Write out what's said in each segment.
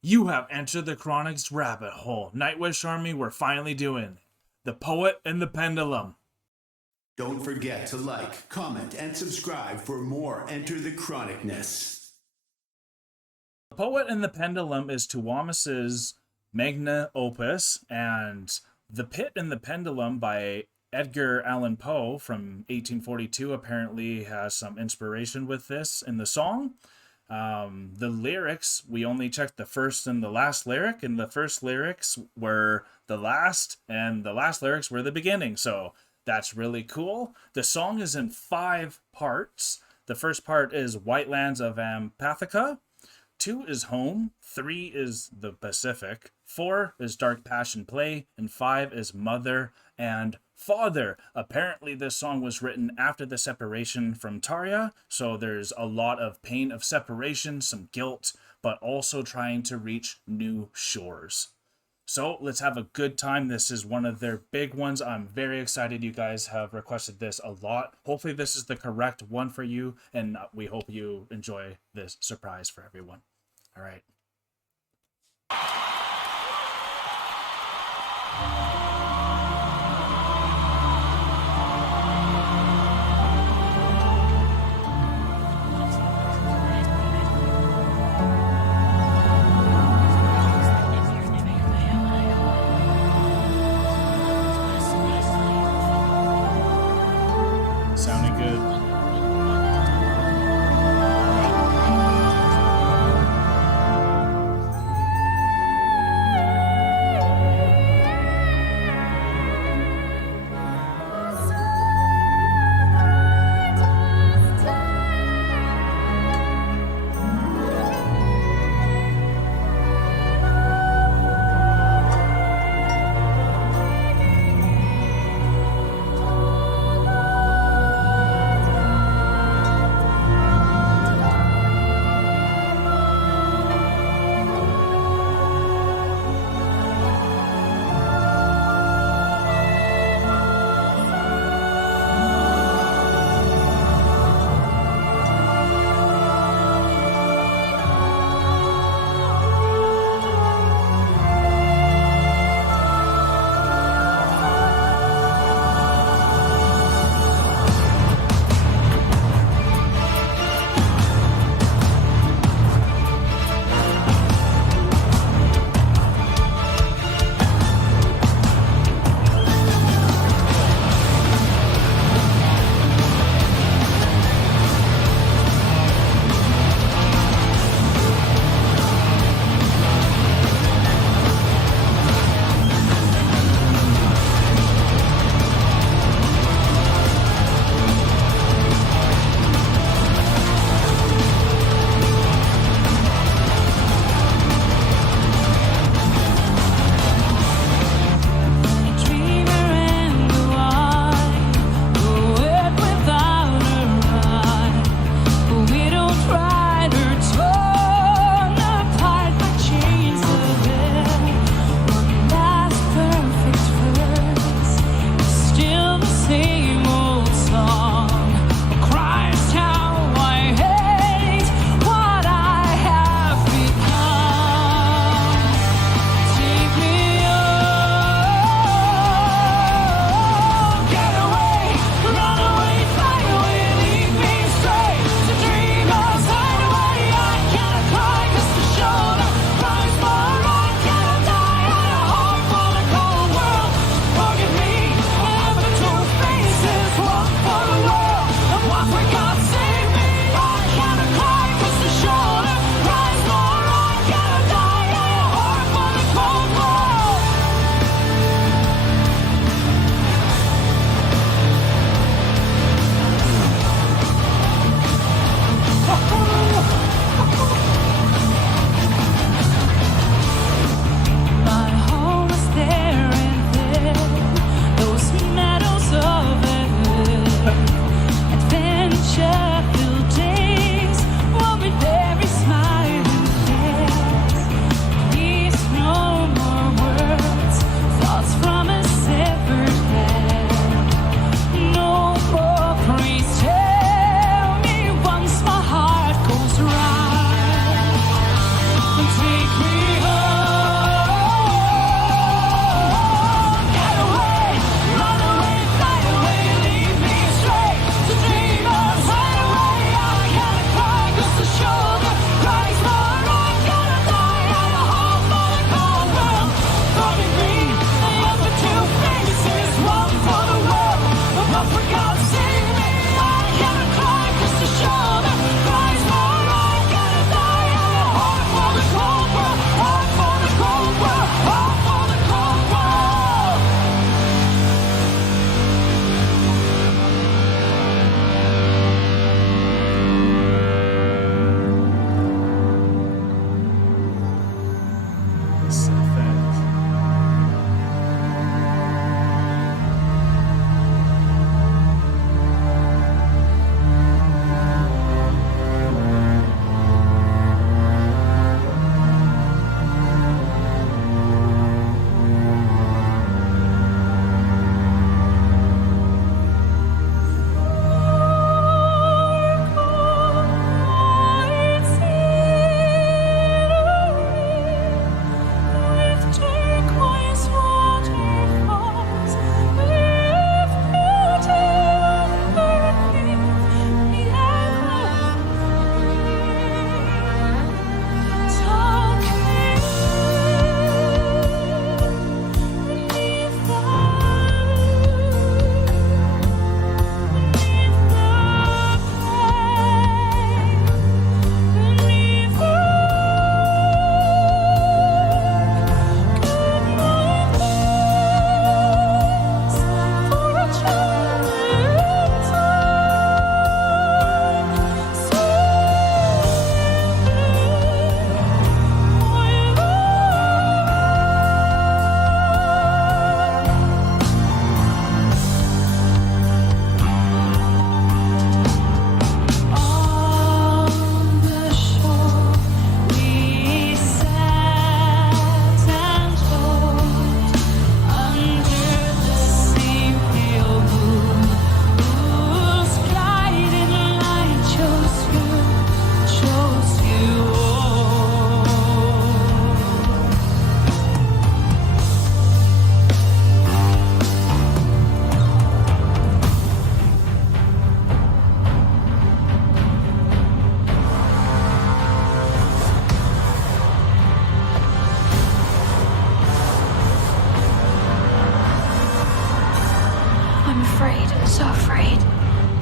You have entered the Chronic's rabbit hole. Nightwish Army, we're finally doing The Poet and the Pendulum. Don't forget to like, comment, and subscribe for more Enter the Chronicness. The Poet and the Pendulum is Tuomas's magnum opus, and The Pit and the Pendulum by Edgar Allan Poe from 1842 apparently has some inspiration with this in the song. The lyrics, we only checked the first and the last lyric, and the first lyrics were the last, and the last lyrics were the beginning, so that's really cool. The song is in 5 parts. The first part is White Lands of Ampathica, 2 is Home, 3 is the Pacific, 4 is Dark Passion Play, and 5 is Mother and Father. Apparently this song was written after the separation from Tarja, so there's a lot of pain of separation, some guilt, but also trying to reach new shores. So let's have a good time. This is one of their big ones. I'm very excited. You guys have requested this a lot. Hopefully this is the correct one for you, and we hope you enjoy this surprise for everyone. All right. Sounding good.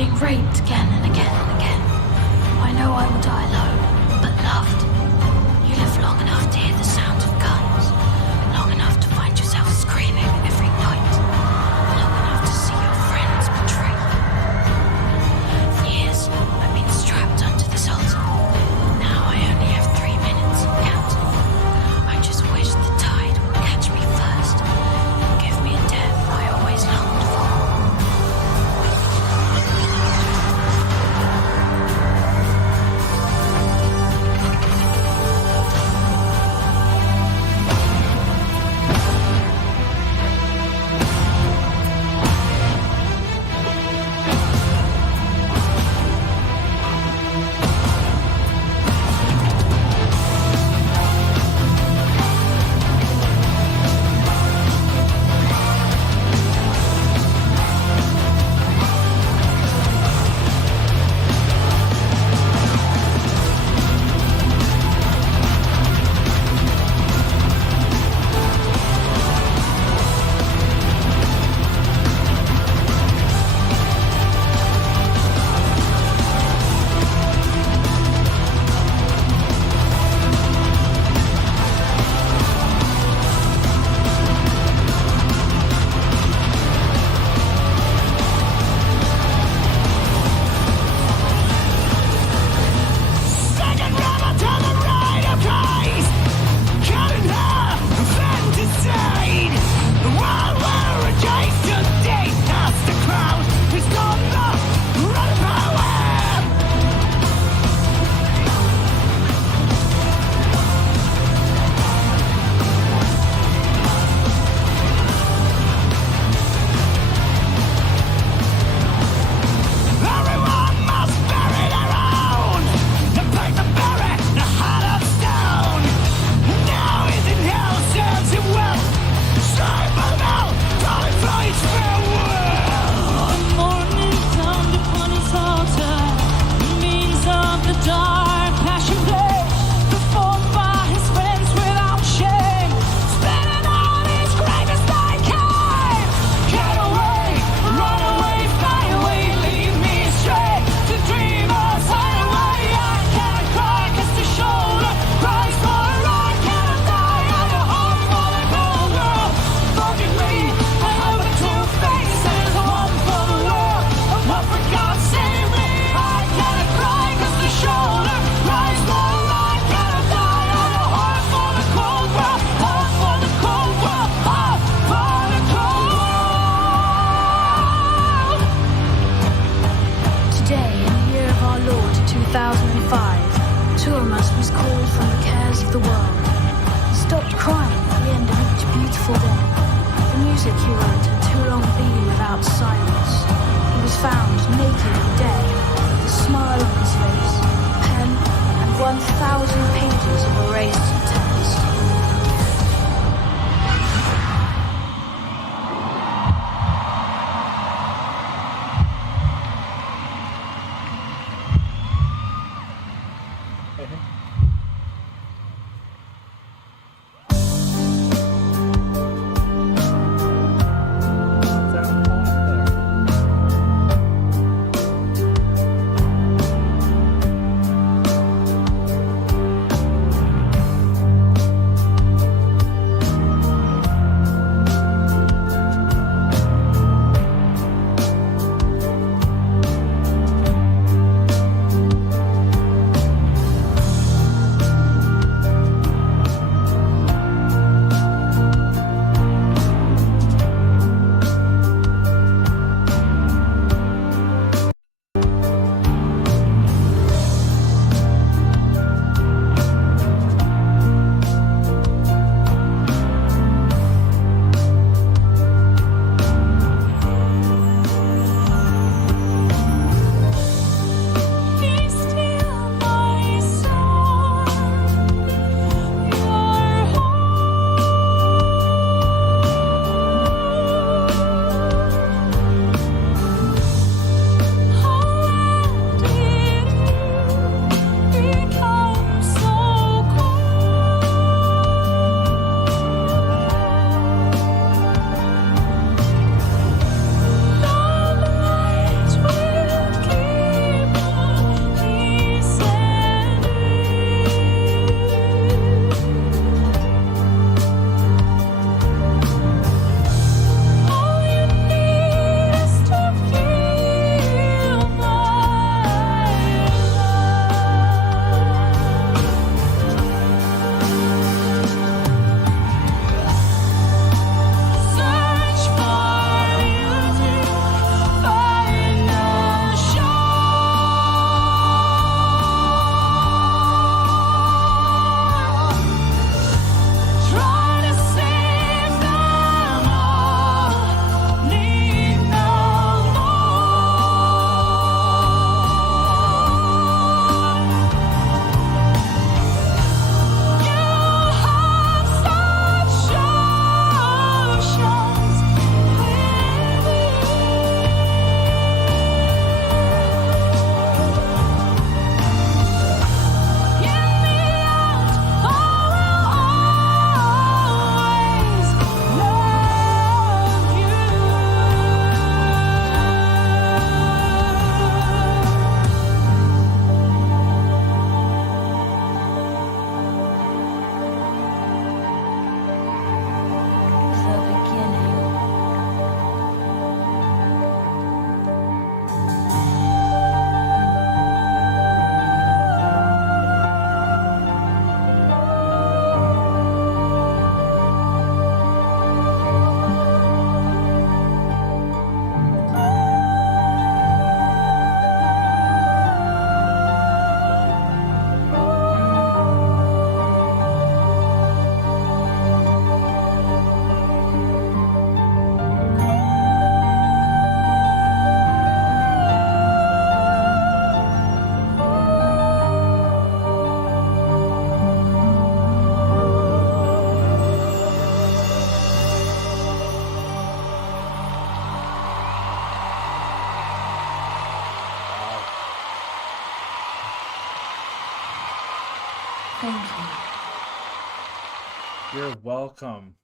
being raped again and again and again. I know I will die alone, but loved. You live long enough to hear the sound of guns, long enough to find yourself screaming every night, long enough to see your friends betray you. For years, I've been strapped onto this altar. Now I only have 3 minutes and counting. I just wish the tide would catch me first and give me a death I always longed for. Tuomas was called from the cares of the world. He stopped crying at the end of each beautiful day. The music he wrote had too long been without silence. He was found naked and dead, with a smile on his face, a pen, and 1,000 pages of erased text. Thank you. You're welcome.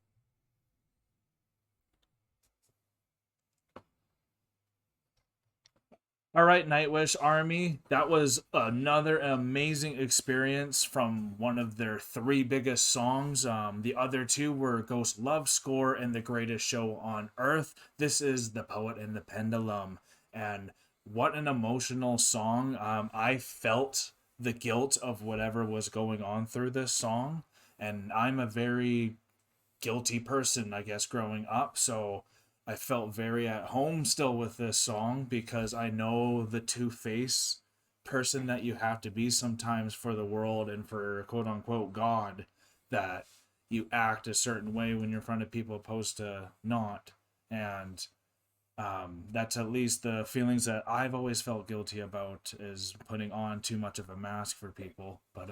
All right, Nightwish Army, that was another amazing experience from one of their three biggest songs. The other two were Ghost Love Score and The Greatest Show on Earth. This is The Poet and the Pendulum. And what an emotional song. I felt the guilt of whatever was going on through this song. And I'm a very guilty person, I guess, growing up. So I felt very at home still with this song because I know the two-face person that you have to be sometimes for the world and for quote unquote God, that you act a certain way when you're in front of people opposed to not. And that's at least the feelings that I've always felt guilty about, is putting on too much of a mask for people. But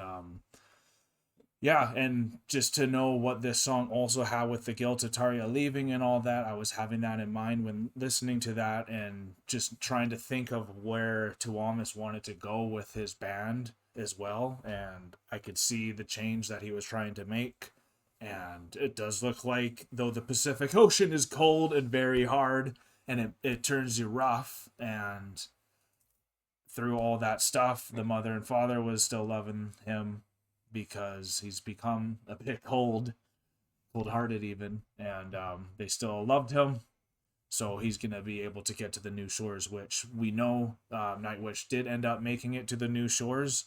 yeah, and just to know what this song also had with the guilt of Taria leaving and all that, I was having that in mind when listening to that and just trying to think of where Tuomas wanted to go with his band as well. And I could see the change that he was trying to make. And it does look like, though the Pacific Ocean is cold and very hard and it turns you rough, and through all that stuff, the mother and father was still loving him, because he's become a bit cold-hearted even, and they still loved him. So he's going to be able to get to the new shores, which we know Nightwish did end up making it to the new shores,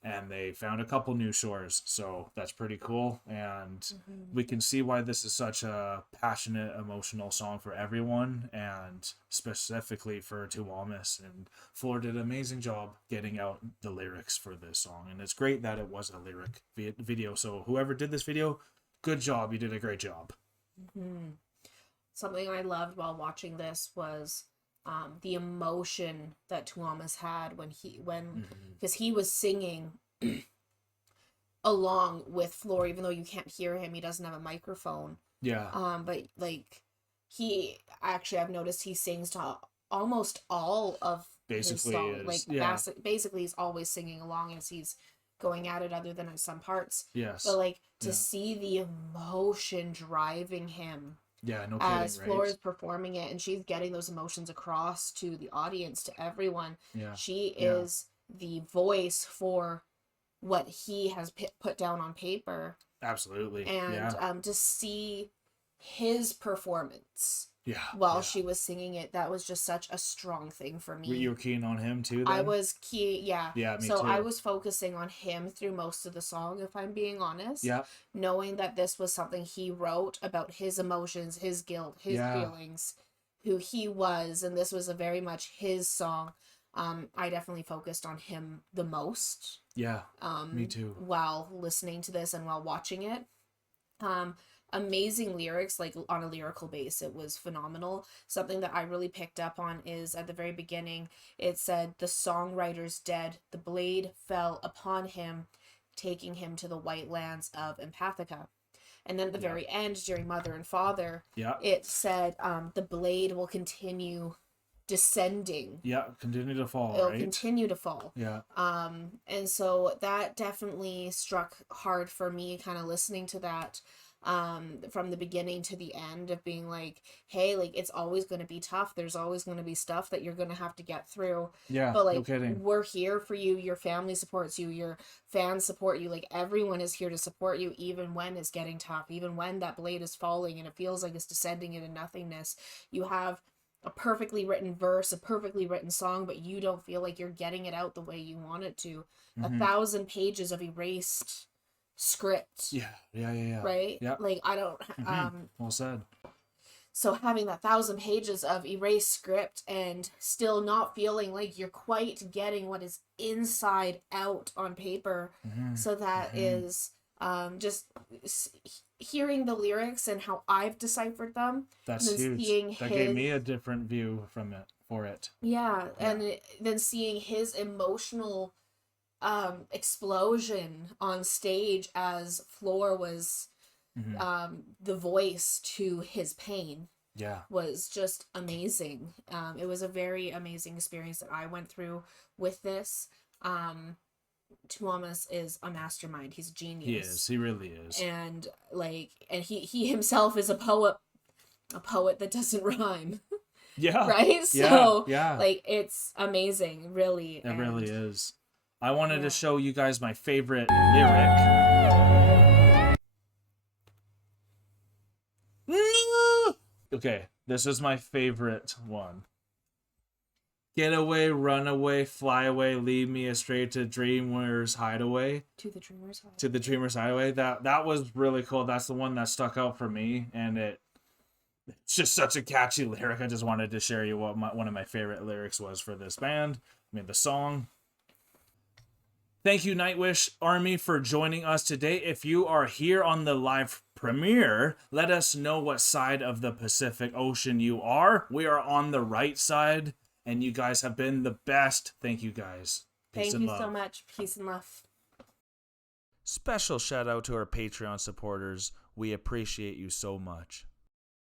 and they found a couple new shores. So that's pretty cool, and we can see why this is such a passionate, emotional song for everyone, and specifically for Tuomas. And Floor did an amazing job getting out the lyrics for this song, and it's great that it was a lyric video. So whoever did this video, good job. You did a great job. Something I loved while watching this was the emotion that Tuomas had when because he was singing along with Floor, even though you can't hear him. He doesn't have a microphone. Yeah. But like I've noticed he sings to almost all of Basically his song. Basically he's always singing along as he's going at it, other than in some parts. Yes. But like to see the emotion driving him. Yeah, no kidding, As Floor is performing it, and she's getting those emotions across to the audience, to everyone. Yeah. She is the voice for what he has put down on paper. Absolutely. And to see his performance while she was singing it, that was just such a strong thing for me. You were keen on him too, then? I was key, yeah. Yeah, me so too. I was focusing on him through most of the song, if I'm being honest. Yeah. Knowing that this was something he wrote about his emotions, his guilt, his feelings, who he was, and this was a very much his song. I definitely focused on him the most. Yeah, me too. While listening to this and while watching it. Amazing lyrics, like on a lyrical base, it was phenomenal. Something that I really picked up on is at the very beginning, it said, "The songwriter's dead, the blade fell upon him, taking him to the white lands of Empathica." And then at the very end, during Mother and Father, it said, "The blade will continue descending." Yeah, continue to fall, It'll right? continue to fall. Yeah. And so that definitely struck hard for me, kind of listening to that. From the beginning to the end, of being like, hey, like, it's always going to be tough, there's always going to be stuff that you're going to have to get through, but like, no kidding. We're here for you, your family supports you, your fans support you, like, everyone is here to support you, even when it's getting tough, even when that blade is falling and it feels like it's descending into nothingness. You have a perfectly written verse, a perfectly written song, but you don't feel like you're getting it out the way you want it to. 1,000 pages of erased script. Right? Yeah. Like, I don't well said. So having that 1,000 pages of erased script and still not feeling like you're quite getting what is inside out on paper. So that is just hearing the lyrics and how I've deciphered them. That's huge. That gave me a different view from it for it. And then seeing his emotional explosion on stage as Floor was the voice to his pain was just amazing. It was a very amazing experience that I went through with this. Tuomas is a mastermind. He's a genius. He is. He really is. And he himself is a poet that doesn't rhyme. Yeah. Right? So yeah. like it's amazing, really. It really is. I wanted to show you guys my favorite lyric. Okay, this is my favorite one. Get away, run away, fly away, lead me astray to Dreamer's Hideaway. To the Dreamer's Hideaway. To the Dreamer's Hideaway. That was really cool. That's the one that stuck out for me, and it's just such a catchy lyric. I just wanted to share you what one of my favorite lyrics was for this band. I mean, the song. Thank you, Nightwish Army, for joining us today. If you are here on the live premiere, let us know what side of the Pacific Ocean you are. We are on the right side, and you guys have been the best. Thank you, guys. Peace and love. Thank you so much. Peace and love. Special shout out to our Patreon supporters. We appreciate you so much.